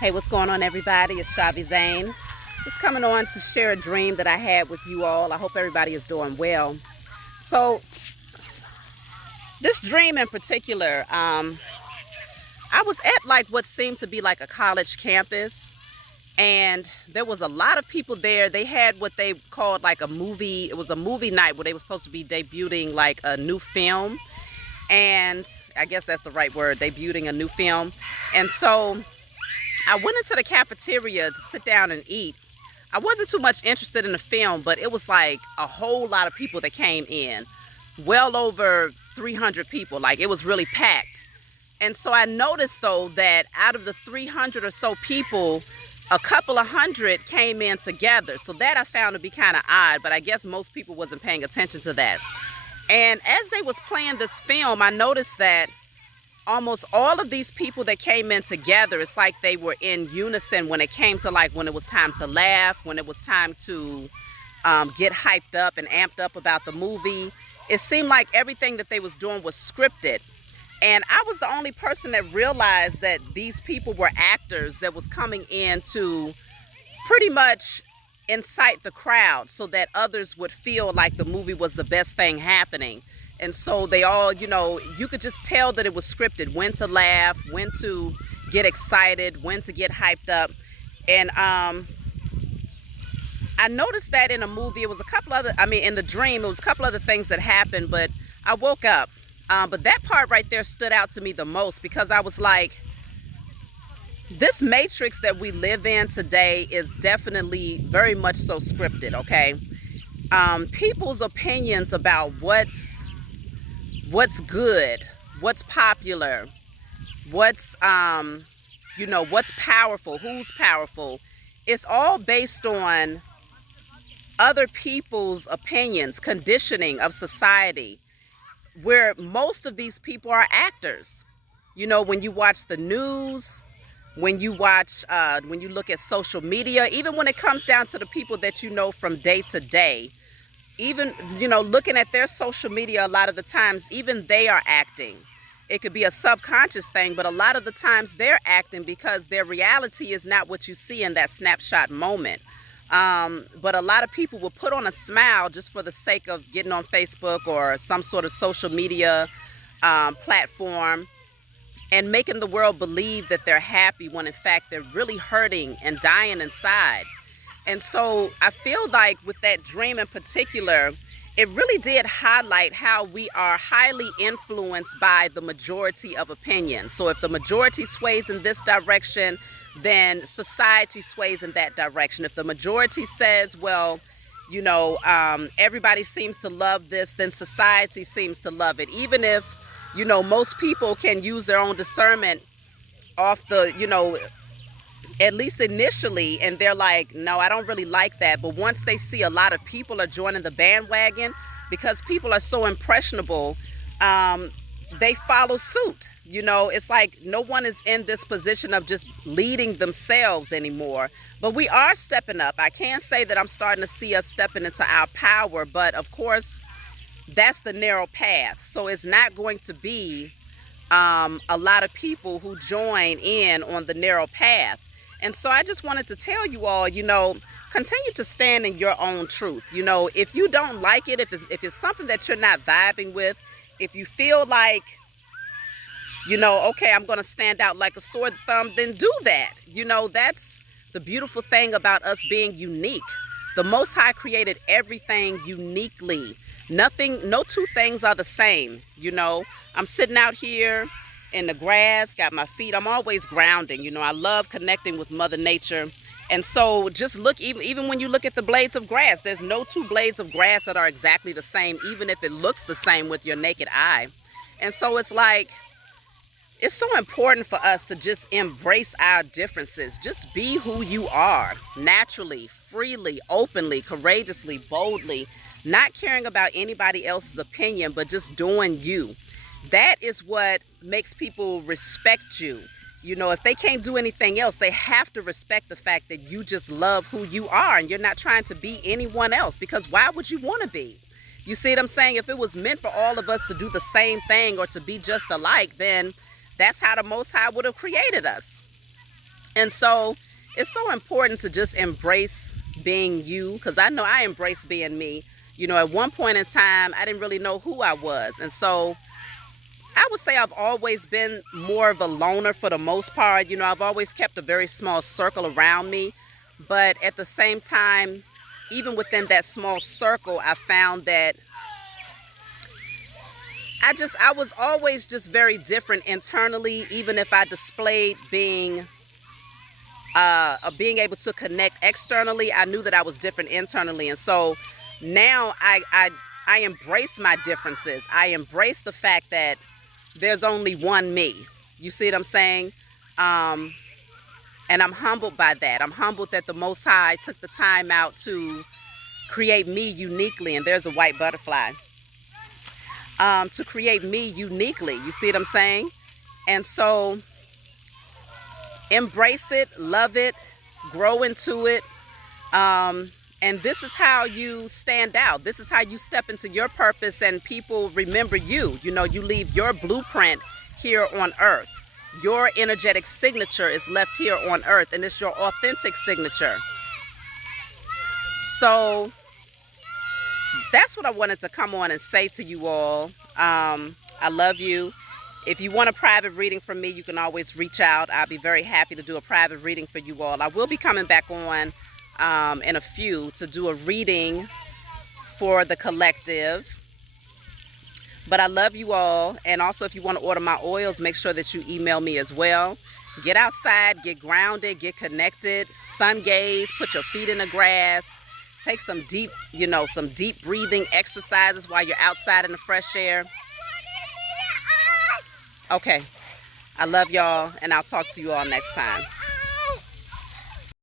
Hey, what's going on, everybody? It's Shavi Zane. Just coming on to share a dream that I had with you all. I hope everybody is doing well. So, this dream in particular, I was at like what seemed to be like a college campus, and there was a lot of people there. They had what they called like a movie. It was a movie night where they were supposed to be debuting like a new film, and I guess that's the right word, debuting a new film. And so I went into the cafeteria to sit down and eat. I wasn't too much interested in the film, but it was like a whole lot of people that came in. Well over 300 people. Like, it was really packed. And so I noticed, though, that out of the 300 or so people, a couple of hundred came in together. So that I found to be kind of odd, but I guess most people wasn't paying attention to that. And as they was playing this film, I noticed that almost all of these people that came in together, it's like they were in unison when it came to like when it was time to laugh, when it was time to get hyped up and amped up about the movie. It seemed like everything that they was doing was scripted. And I was the only person that realized that these people were actors that was coming in to pretty much incite the crowd so that others would feel like the movie was the best thing happening. And so they all, you could just tell that it was scripted, when to laugh, when to get excited, when to get hyped up. And I noticed that in a movie, it was a couple other, in the dream, it was a couple other things that happened, but I woke up. But that part right there stood out to me the most, because I was like, this matrix that we live in today is definitely very much so scripted, okay? People's opinions about what's good, what's popular, what's what's powerful, who's powerful, it's all based on other people's opinions, conditioning of society, where most of these people are actors. When you watch the news, when you look at social media, even when it comes down to the people that you know from day to day, even, looking at their social media, a lot of the times, even they are acting. It could be a subconscious thing, but a lot of the times they're acting because their reality is not what you see in that snapshot moment. But a lot of people will put on a smile just for the sake of getting on Facebook or some sort of social media platform and making the world believe that they're happy when in fact they're really hurting and dying inside. And so I feel like with that dream in particular, it really did highlight how we are highly influenced by the majority of opinions. So if the majority sways in this direction, then society sways in that direction. If the majority says, well, everybody seems to love this, then society seems to love it. Even if, most people can use their own discernment off the, at least initially, and they're like, no, I don't really like that. But once they see a lot of people are joining the bandwagon, because people are so impressionable, they follow suit. It's like no one is in this position of just leading themselves anymore. But we are stepping up. I can say that I'm starting to see us stepping into our power, but of course, that's the narrow path. So it's not going to be a lot of people who join in on the narrow path. And so I just wanted to tell you all, continue to stand in your own truth. If you don't like it, if it's something that you're not vibing with, if you feel like, okay, I'm going to stand out like a sore thumb, then do that. That's the beautiful thing about us being unique. The Most High created everything uniquely. No two things are the same. I'm sitting out here in the grass, got my feet, I'm always grounding. I love connecting with Mother Nature. And so just look, even when you look at the blades of grass, there's no two blades of grass that are exactly the same, even if it looks the same with your naked eye. And so it's like, it's so important for us to just embrace our differences. Just be who you are, naturally, freely, openly, courageously, boldly, not caring about anybody else's opinion, but just doing you. That is what makes people respect you. If they can't do anything else, they have to respect the fact that you just love who you are and you're not trying to be anyone else, because why would you want to be? You see what I'm saying? If it was meant for all of us to do the same thing or to be just alike, then that's how the Most High would have created us. And so it's so important to just embrace being you, because I know I embrace being me. You know, at one point in time, I didn't really know who I was. And so I would say I've always been more of a loner for the most part. You know, I've always kept a very small circle around me. But at the same time, even within that small circle, I found that I was always just very different internally, even if I displayed being able to connect externally. I knew that I was different internally. And so now I embrace my differences. I embrace the fact that there's only one me. You see what I'm saying? And I'm humbled by that. I'm humbled that the Most High took the time out to create me uniquely. And there's a white butterfly. To create me uniquely. You see what I'm saying? And so embrace it, love it, grow into it. And this is how you stand out. This is how you step into your purpose and people remember you. You know, you leave your blueprint here on earth. Your energetic signature is left here on earth, and it's your authentic signature. So that's what I wanted to come on and say to you all. I love you. If you want a private reading from me, you can always reach out. I'll be very happy to do a private reading for you all. I will be coming back on in a few to do a reading for the collective. But I love you all. And also, if you want to order my oils, make sure that you email me as well. Get outside, get grounded, get connected, sun gaze, put your feet in the grass. Take some deep, some deep breathing exercises while you're outside in the fresh air. Okay. I love y'all, and I'll talk to you all next time.